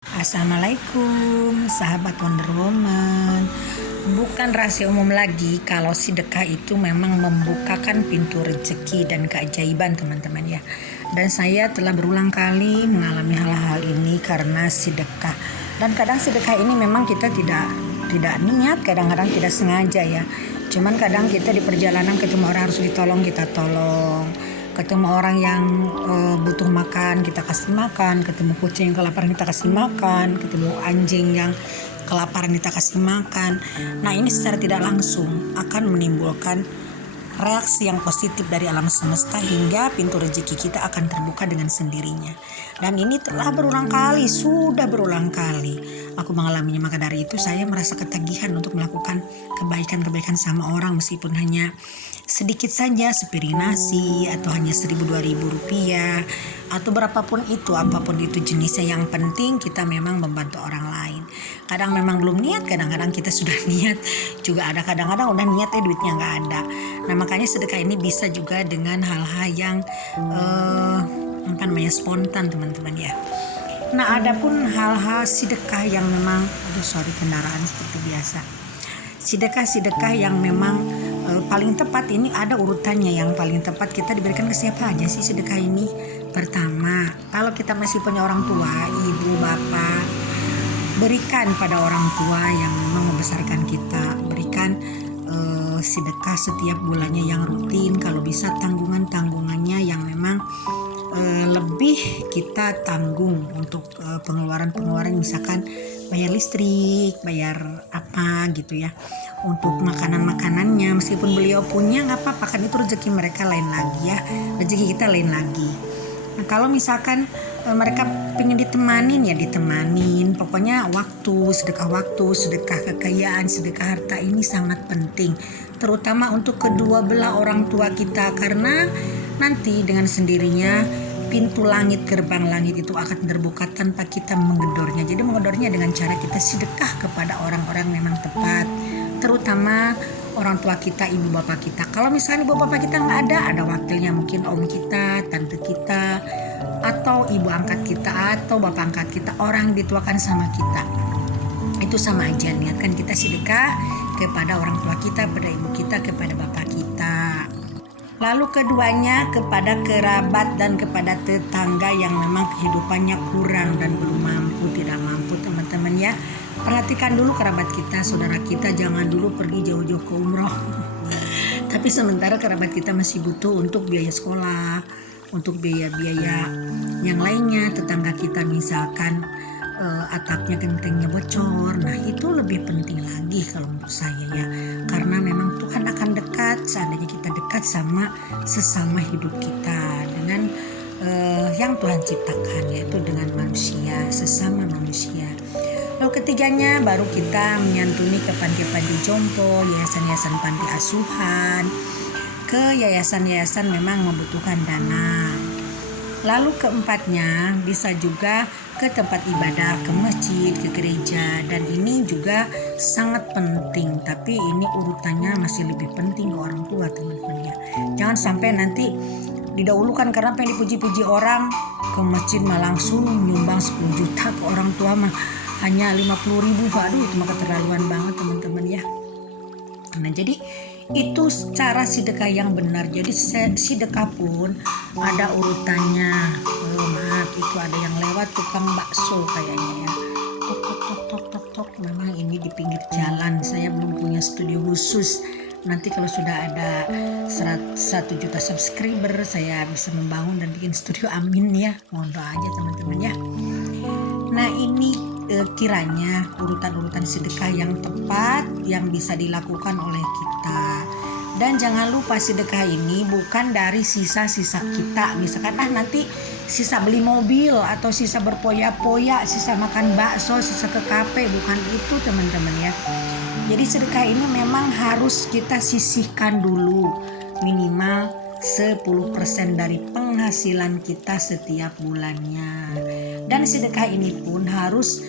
Assalamualaikum sahabat Wonder Woman. Bukan rahasia umum lagi kalau sedekah itu memang membukakan pintu rezeki dan keajaiban, teman-teman ya. Dan saya telah berulang kali mengalami hal-hal ini karena sedekah. Dan kadang sedekah ini memang kita tidak niat, kadang-kadang tidak sengaja ya. Cuman kadang kita di perjalanan ketemu orang harus ditolong, kita tolong. Ketemu orang yang butuh makan, kita kasih makan. Ketemu kucing yang kelaparan, kita kasih makan. Ketemu anjing yang kelaparan, kita kasih makan. Nah, ini secara tidak langsung akan menimbulkan reaksi yang positif dari alam semesta hingga pintu rezeki kita akan terbuka dengan sendirinya. Dan ini telah berulang kali, sudah berulang kali aku mengalaminya. Maka dari itu saya merasa ketagihan untuk melakukan kebaikan-kebaikan sama orang, meskipun hanya sedikit saja, sepiring nasi atau hanya 1.000-2.000 rupiah atau berapapun itu, apapun itu jenisnya. Yang penting kita memang membantu orang lain. Kadang memang belum niat, kadang-kadang kita sudah niat juga ada, kadang-kadang udah niat duitnya nggak ada. Nah, makanya sedekah ini bisa juga dengan hal-hal yang spontan, teman-teman ya. Nah, ada pun hal-hal sedekah yang memang kendaraan seperti biasa. Sedekah yang memang paling tepat, ini ada urutannya. Yang paling tepat kita diberikan ke siapa aja sih sedekah ini? Pertama, kalau kita masih punya orang tua, ibu, bapak, berikan pada orang tua yang memang membesarkan kita. Berikan sedekah setiap bulannya yang rutin. Kalau bisa tanggungannya yang memang lebih kita tanggung untuk pengeluaran misalkan bayar listrik, bayar apa gitu ya, untuk makanannya. Meskipun beliau punya nggak apa-apa, kan itu rezeki mereka lain lagi ya, rezeki kita lain lagi. Nah, kalau misalkan mereka pengen ditemanin ya ditemanin. Pokoknya waktu, sedekah kekayaan, sedekah harta ini sangat penting, terutama untuk kedua belah orang tua kita, karena nanti dengan sendirinya pintu langit, gerbang langit itu akan terbuka tanpa kita menggedornya. Jadi menggedornya dengan cara kita sedekah kepada orang-orang memang tepat, terutama orang tua kita, ibu bapak kita. Kalau misalnya ibu bapak kita nggak ada wakilnya, mungkin om kita, tante kita, atau ibu angkat kita, atau bapak angkat kita, orang dituakan sama kita. Itu sama aja, niatkan kita sedekah kepada orang tua kita, kepada ibu kita, kepada bapak kita. Lalu keduanya kepada kerabat dan kepada tetangga yang memang kehidupannya kurang dan belum mampu, tidak mampu, teman-teman ya. Perhatikan dulu kerabat kita, saudara kita, jangan dulu pergi jauh-jauh ke umroh. Tapi sementara kerabat kita masih butuh untuk biaya sekolah, untuk biaya-biaya yang lainnya. Tetangga kita misalkan atapnya, gentengnya bocor. Nah, itu lebih penting lagi kalau menurut saya ya. Karena memang Tuhan akan dekat seandainya kita dekat sama sesama hidup kita dengan yang Tuhan ciptakan, yaitu dengan manusia, sesama manusia. Lalu ketiganya baru kita menyantuni ke panti-panti jompo, yayasan-yayasan panti asuhan, ke yayasan-yayasan memang membutuhkan dana. Lalu keempatnya bisa juga ke tempat ibadah, ke masjid, ke gereja, dan ini juga sangat penting. Tapi ini urutannya masih lebih penting ke orang tua, teman-teman ya. Jangan sampai nanti didahulukan karena pengen dipuji-puji orang, ke masjid mah langsung nyumbang 10 juta, ke orang tua mah hanya 50.000. Aduh, itu mah keterlaluan banget, teman-teman ya. Nah, jadi itu cara sedekah yang benar. Jadi sedekah pun ada urutannya. Maaf, itu ada yang lewat tukang bakso kayaknya ya. Tok. Memang ini di pinggir jalan. Saya belum punya studio khusus. Nanti kalau sudah ada 1 juta subscriber, saya bisa membangun dan bikin studio, amin ya. Mohon doa aja teman-teman ya. Nah, ini kiranya urutan-urutan sedekah yang tepat yang bisa dilakukan oleh kita. Dan jangan lupa sedekah ini bukan dari sisa-sisa kita. Misalkan nanti sisa beli mobil atau sisa berpoya-poya, sisa makan bakso, sisa ke kafe, bukan itu teman-teman ya. Jadi sedekah ini memang harus kita sisihkan dulu minimal 10% dari penghasilan kita setiap bulannya. Dan sedekah ini pun harus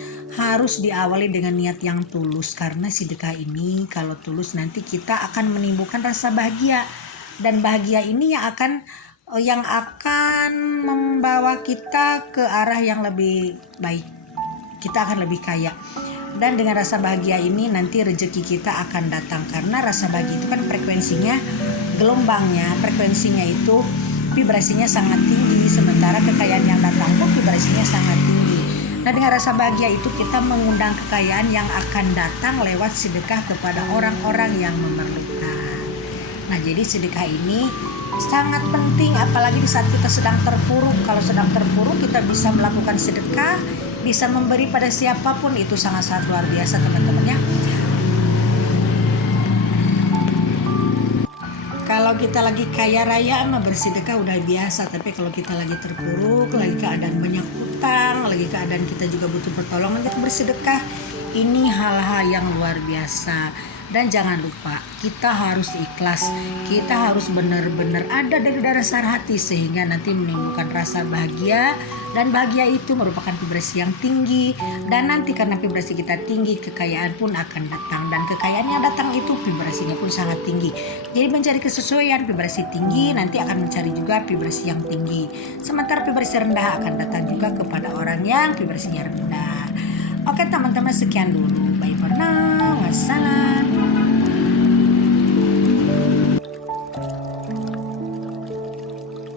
diawali dengan niat yang tulus, karena sedekah ini kalau tulus nanti kita akan menimbulkan rasa bahagia, dan bahagia ini yang akan membawa kita ke arah yang lebih baik. kita akan lebih kaya. Dan dengan rasa bahagia ini nanti rezeki kita akan datang, karena rasa bahagia itu kan frekuensinya, gelombangnya, frekuensinya itu vibrasinya sangat tinggi, sementara kekayaan yang datang pun vibrasinya sangat tinggi. Nah, dengan rasa bahagia itu kita mengundang kekayaan yang akan datang lewat sedekah kepada orang-orang yang memerlukan. Nah, jadi sedekah ini sangat penting, apalagi di saat kita sedang terpuruk. Kalau sedang terpuruk kita bisa melakukan sedekah, bisa memberi pada siapapun, itu sangat-sangat luar biasa teman-teman ya. Kalau kita lagi kaya raya mah bersedekah udah biasa, tapi kalau kita lagi terpuruk, lagi keadaan banyak utang, lagi keadaan kita juga butuh pertolongan, kita bersedekah. Ini hal-hal yang luar biasa. Dan jangan lupa kita harus ikhlas, kita harus benar-benar ada dari dasar hati, sehingga nanti menimbulkan rasa bahagia. Dan bahagia itu merupakan vibrasi yang tinggi, dan nanti karena vibrasi kita tinggi, kekayaan pun akan datang, dan kekayaan yang datang itu vibrasinya pun sangat tinggi. Jadi mencari kesesuaian vibrasi tinggi nanti akan mencari juga vibrasi yang tinggi, sementara vibrasi rendah akan datang juga kepada orang yang vibrasinya rendah. Oke teman-teman, sekian dulu, bye for now.